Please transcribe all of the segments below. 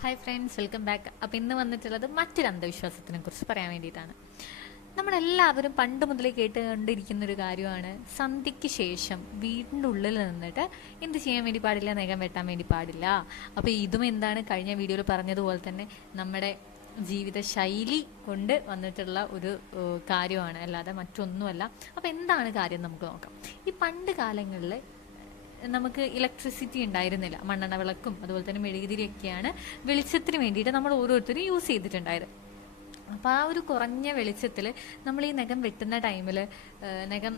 Hi friends, welcome back. അപ്പം ഇന്ന് വന്നിട്ടുള്ളത് മറ്റൊരു അന്ധവിശ്വാസത്തിനെ കുറിച്ച് പറയാൻ വേണ്ടിയിട്ടാണ്. നമ്മളെല്ലാവരും പണ്ട് മുതലേ കേട്ടുകൊണ്ടിരിക്കുന്ന ഒരു കാര്യമാണ്, സന്ധ്യയ്ക്ക് ശേഷം വീടിൻ്റെ ഉള്ളിൽ നിന്നിട്ട് എന്ത് ചെയ്യാൻ വേണ്ടി പാടില്ല, നഖം വെട്ടാൻ വേണ്ടി പാടില്ല. അപ്പോൾ ഇതും എന്താണ്, കഴിഞ്ഞ വീഡിയോയിൽ പറഞ്ഞതുപോലെ തന്നെ നമ്മുടെ ജീവിത ശൈലി കൊണ്ട് വന്നിട്ടുള്ള ഒരു കാര്യമാണ്, അല്ലാതെ മറ്റൊന്നുമല്ല. അപ്പോൾ എന്താണ് കാര്യം നമുക്ക് നോക്കാം. ഈ പണ്ട് കാലങ്ങളിൽ നമുക്ക് ഇലക്ട്രിസിറ്റി ഉണ്ടായിരുന്നില്ല. മണ്ണെണ്ണ വിളക്കും അതുപോലെ തന്നെ മെഴുകുതിരിയൊക്കെയാണ് വെളിച്ചത്തിന് വേണ്ടിയിട്ട് നമ്മൾ ഓരോരുത്തരും യൂസ് ചെയ്തിട്ടുണ്ടായത്. അപ്പോൾ ആ ഒരു കുറഞ്ഞ വെളിച്ചത്തിൽ നമ്മൾ ഈ നഖം വെട്ടുന്ന ടൈമിൽ നഖം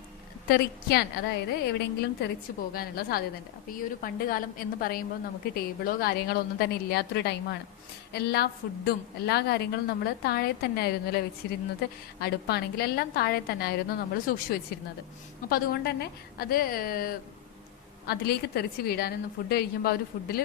തെറിക്കാൻ, അതായത് എവിടെയെങ്കിലും തെറിച്ചു പോകാനുള്ള സാധ്യതയുണ്ട്. അപ്പോൾ ഈ ഒരു പണ്ട് കാലം എന്ന് പറയുമ്പോൾ നമുക്ക് ടേബിളോ കാര്യങ്ങളോ ഒന്നും തന്നെ ഇല്ലാത്തൊരു ടൈമാണ്. എല്ലാ ഫുഡും എല്ലാ കാര്യങ്ങളും നമ്മൾ താഴെ തന്നെ ആയിരുന്നു അല്ലേ വെച്ചിരുന്നത്. അടുപ്പാണെങ്കിൽ എല്ലാം താഴെ തന്നെ ആയിരുന്നു നമ്മൾ സൂക്ഷിച്ചു വെച്ചിരുന്നത്. അപ്പോൾ അതുകൊണ്ട് തന്നെ അത് അതിലേക്ക് തെറിച്ച് വീഴാനും ഫുഡ് കഴിക്കുമ്പോൾ ആ ഒരു ഫുഡിൽ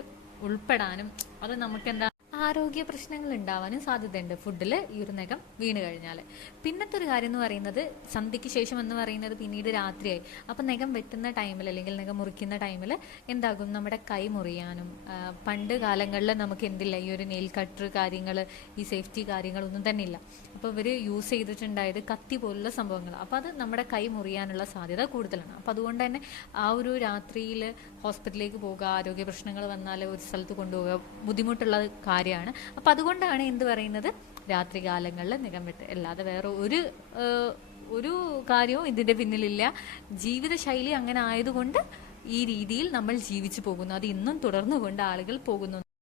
ഉൾപ്പെടാനും അത് നമുക്ക് എന്താ ആരോഗ്യ പ്രശ്നങ്ങൾ ഉണ്ടാവാനും സാധ്യതയുണ്ട് ഫുഡിൽ ഈ ഒരു നഖം വീണ് കഴിഞ്ഞാൽ. പിന്നത്തെ ഒരു കാര്യം എന്ന് പറയുന്നത്, സന്ധ്യയ്ക്ക് ശേഷം എന്ന് പറയുന്നത് പിന്നീട് രാത്രിയായി. അപ്പം നഖം വെട്ടുന്ന ടൈമിൽ അല്ലെങ്കിൽ നഖം മുറിക്കുന്ന ടൈമിൽ എന്താകും, നമ്മുടെ കൈ മുറിയാനും. പണ്ട് കാലങ്ങളിൽ നമുക്ക് എന്തില്ല, ഈ ഒരു നെയിൽ കട്ടർ കാര്യങ്ങൾ, ഈ സേഫ്റ്റി കാര്യങ്ങളൊന്നും തന്നെ ഇല്ല. അപ്പോൾ ഇവർ യൂസ് ചെയ്തിട്ടുണ്ടായത് കത്തി പോലുള്ള സംഭവങ്ങൾ. അപ്പോൾ അത് നമ്മുടെ കൈ മുറിയാനുള്ള സാധ്യത കൂടുതലാണ്. അപ്പോൾ അതുകൊണ്ട് തന്നെ ആ ഒരു രാത്രിയിൽ ഹോസ്പിറ്റലിലേക്ക് പോകുക, ആരോഗ്യ പ്രശ്നങ്ങൾ വന്നാൽ ഒരു സ്ഥലത്ത് കൊണ്ടുപോകുക ബുദ്ധിമുട്ടുള്ള കാര്യമാണ്. അപ്പം അതുകൊണ്ടാണ് എന്ത് പറയുന്നത്, രാത്രി കാലങ്ങളിൽ നഖം വെട്ട്. അല്ലാതെ വേറെ ഒരു കാര്യവും ഇതിൻ്റെ പിന്നിലില്ല. ജീവിതശൈലി അങ്ങനെ ആയതുകൊണ്ട് ഈ രീതിയിൽ നമ്മൾ ജീവിച്ചു പോകുന്നു. അത് ഇന്നും തുടർന്നുകൊണ്ട് ആളുകൾ പോകുന്നു.